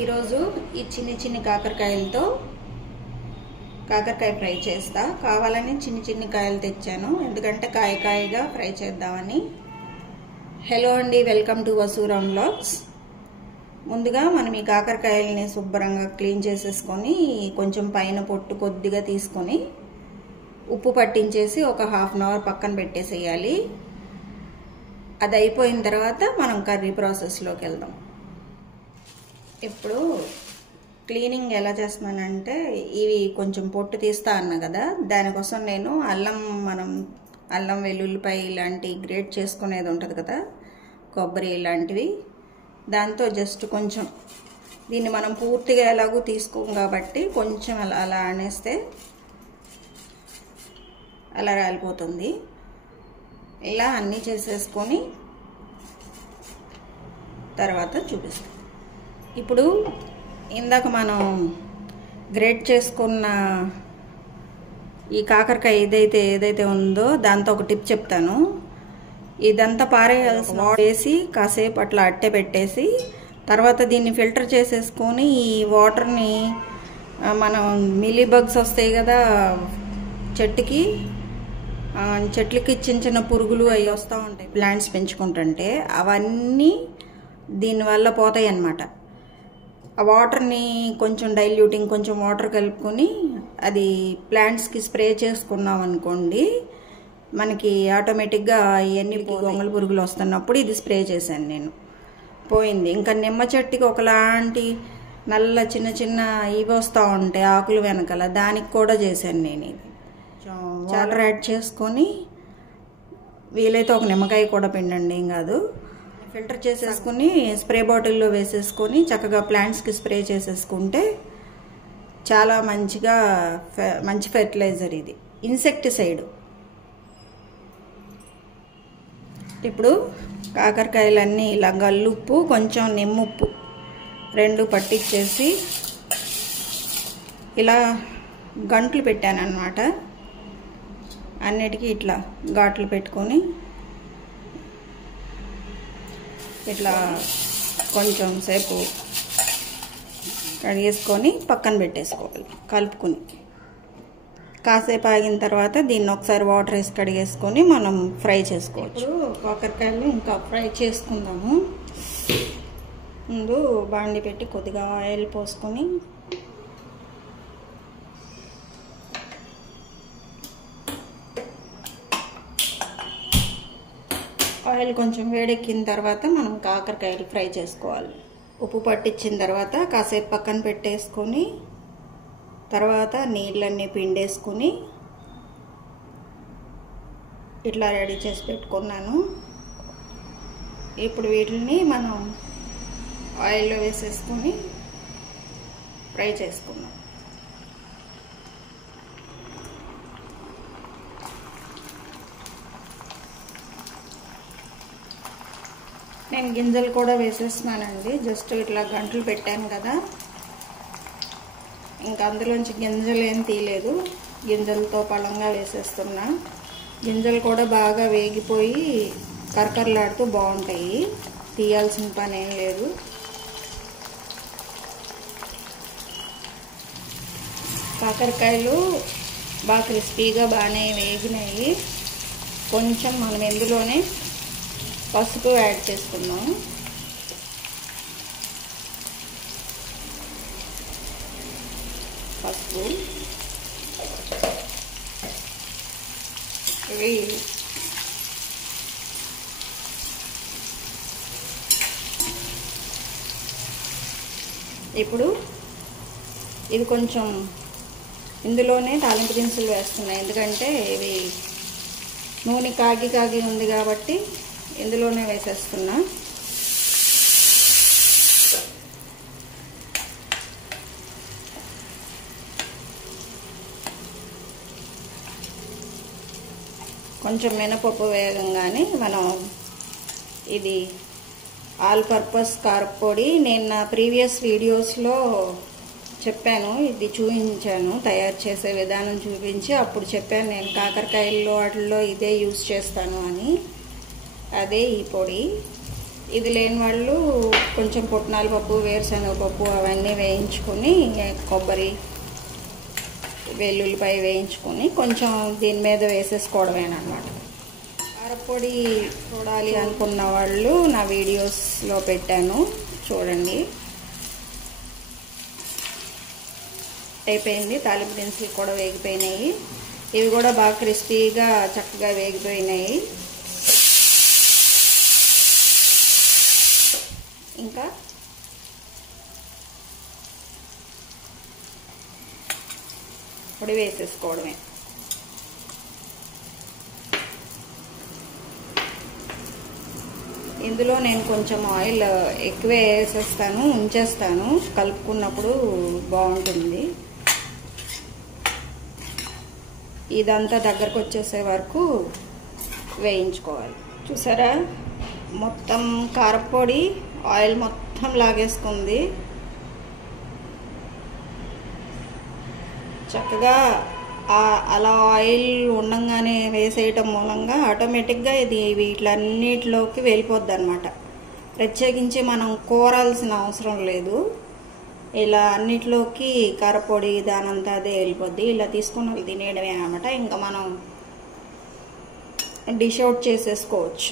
ఈరోజు ఈ చిన్ని కాకరకాయలతో కాకరకాయ ఫ్రై చేస్తా. కావాలని చిన్ని కాయలు తెచ్చాను, ఎందుకంటే కాయగా ఫ్రై చేద్దామని. హలో అండి, వెల్కమ్ టు వసూరామ్ వ్లాగ్స్. ముందుగా మనం ఈ కాకరకాయలని శుభ్రంగా క్లీన్ చేసేసుకొని కొంచెం పైన పొట్టు కొద్దిగా తీసుకొని ఉప్పు పట్టించేసి ఒక హాఫ్ అన్ అవర్ పక్కన పెట్టేసేయాలి. అది అయిపోయిన తర్వాత మనం కర్రీ ప్రాసెస్లోకి వెళ్దాం. ఇప్పుడు క్లీనింగ్ ఎలా చేస్తున్నానంటే, ఇవి కొంచెం పొట్టు తీస్తా అన్నా కదా, దానికోసం నేను అల్లం వెల్లుల్లిపాయ ఇలాంటి గ్రేట్ చేసుకునేది ఉంటుంది కదా, కొబ్బరి ఇలాంటివి, దాంతో జస్ట్ కొంచెం దీన్ని మనం పూర్తిగా ఎలాగూ తీసుకోం కాబట్టి కొంచెం అలా అనేస్తే అలా రాలిపోతుంది. ఇలా అన్నీ చేసేసుకొని తర్వాత చూపిస్తాం. ఇప్పుడు ఇందాక మనం గ్రేట్ చేసుకున్న ఈ కాకరకాయ ఏదైతే ఉందో దాంతో ఒక టిప్ చెప్తాను. ఇదంతా పారేయాల్సిన వేసి కాసేపు అట్లా అట్టే పెట్టేసి తర్వాత దీన్ని ఫిల్టర్ చేసేసుకొని ఈ వాటర్ని మనం మిల్లీ బగ్స్ వస్తాయి కదా చెట్లకి చిన్న పురుగులు అవి వస్తూ ఉంటాయి ప్లాంట్స్ పెంచుకుంటుంటే, అవన్నీ దీనివల్ల పోతాయి అన్నమాట. ఆ వాటర్ని కొంచెం డైల్యూటింగ్ కొంచెం వాటర్ కలుపుకొని అది ప్లాంట్స్కి స్ప్రే చేసుకున్నాం అనుకోండి, మనకి ఆటోమేటిక్గా ఇవన్నీ గొంగళి పురుగులు వస్తున్నప్పుడు ఇది స్ప్రే చేశాను నేను, పోయింది. ఇంకా నిమ్మ చెట్టుకి ఒకలాంటి నల్ల చిన్న ఇవి వస్తూ ఉంటాయి ఆకులు వెనకాల, దానికి కూడా చేశాను నేను. ఇది వాటర్ యాడ్ చేసుకొని వీలైతే ఒక నిమ్మకాయ కూడా పిండండి, ఏం కాదు. ఫిల్టర్ చేసేసుకుని స్ప్రే బాటిల్లో వేసేసుకొని చక్కగా ప్లాంట్స్కి స్ప్రే చేసేసుకుంటే చాలా మంచి ఫెర్టిలైజర్. ఇది ఇన్సెక్టిసైడ్. ఇప్పుడు కాకరకాయలన్నీ ఇలా గల్లుప్పు కొంచెం నిమ్ముప్పు రెండు పట్టించేసి ఇలా గంటలు పెట్టాను అన్నమాట. అన్నిటికీ ఇట్లా ఘాట్లు పెట్టుకొని ఇట్లా కొంచెం సేపు కడిగేసుకొని పక్కన పెట్టేసుకోవాలి. కలుపుకొని కాసేపు ఆగిన తర్వాత దీన్ని ఒకసారి వాటర్ వేసి కడిగేసుకొని మనం ఫ్రై చేసుకోవచ్చు. కాకరకాయలు ఇంకా ఫ్రై చేసుకుందాము. ముందు బాండి పెట్టి కొద్దిగా ఆయిల్ పోసుకొని ఆయిల్ కొంచెం వేడెక్కిన తర్వాత మనం కాకరకాయలు ఫ్రై చేసుకోవాలి. ఉప్పు పట్టించిన తర్వాత కాసేపు పక్కన పెట్టేసుకొని తర్వాత నీళ్ళన్నీ పిండేసుకొని ఇట్లా రెడీ చేసి పెట్టుకున్నాను. ఇప్పుడు వీటిని మనం ఆయిల్లో వేసేసుకొని ఫ్రై చేసుకున్నాం. నేను గింజలు కూడా వేసేస్తున్నానండి. జస్ట్ ఇట్లా గంటలు పెట్టాను కదా, ఇంకా అందులోంచి గింజలు ఏం తీయలేదు, గింజలతో పళంగా వేసేస్తున్నా. గింజలు కూడా బాగా వేగిపోయి కరకరలాడుతూ బాగుంటాయి, తీయాల్సిన పని ఏం లేదు. కాకరకాయలు బాగా క్రిస్పీగా బాగానే వేగినాయి. కొంచెం మనం ఇందులోనే పసుపు యాడ్ చేసుకున్నాం. పసుపు ఇప్పుడు ఇది కొంచెం ఇందులోనే తాలింపు దినుసులు వేస్తున్నాయి, ఎందుకంటే ఇవి నూనె కాగి ఉంది కాబట్టి ఇందులోనే వేసేస్తున్నా. కొంచెం మినపప్పు వేగంగానే మనం ఇది ఆల్ పర్పస్ కారపొడి నేను నా ప్రీవియస్ వీడియోస్లో చెప్పాను, ఇది చూపించాను, తయారు చేసే విధానం చూపించి అప్పుడు చెప్పాను నేను కాకరకాయల్లో వాటిల్లో ఇదే యూజ్ చేస్తాను అని. అదే ఈ పొడి. ఇది లేని వాళ్ళు కొంచెం పుట్నాల పప్పు, వేరుశనగ పప్పు అవన్నీ వేయించుకొని, కొబ్బరి, వెల్లుల్లిపాయ వేయించుకొని కొంచెం దీని మీద వేసేసుకోవడమేనమాట. కారపొడి చూడాలి అనుకున్న వాళ్ళు నా వీడియోస్లో పెట్టాను, చూడండి. అయిపోయింది. తాలింపు దినుసులు కూడా వేగిపోయినాయి. ఇవి కూడా బాగా క్రిస్పీగా చక్కగా వేగిపోయినాయి. ఇంకా పొడి వేసేసుకోవడమే. ఇందులో నేను కొంచెం ఆయిల్ ఎక్కువే వేసేస్తాను, ఉంచేస్తాను, కలుపుకున్నప్పుడు బాగుంటుంది. ఇదంతా దగ్గరకు వచ్చేసే వరకు వేయించుకోవాలి. చూసారా, మొత్తం కారపొడి ఆయిల్ మొత్తం లాగేసుకుంది. చక్కగా అలా ఆయిల్ ఉండంగానే వేసేయటం మూలంగా ఆటోమేటిక్గా ఇది వీటిలన్నిటిలోకి వెళ్ళిపోద్ది అనమాట. ప్రత్యేకించి మనం కోరాల్సిన అవసరం లేదు. ఇలా అన్నిటిలోకి కారపొడి దానంతా అదే వెళ్ళిపోద్ది. ఇలా తీసుకుని వాళ్ళు తినేయడమే అనమాట. ఇంకా మనం డిష్ అవుట్ చేసేసుకోవచ్చు.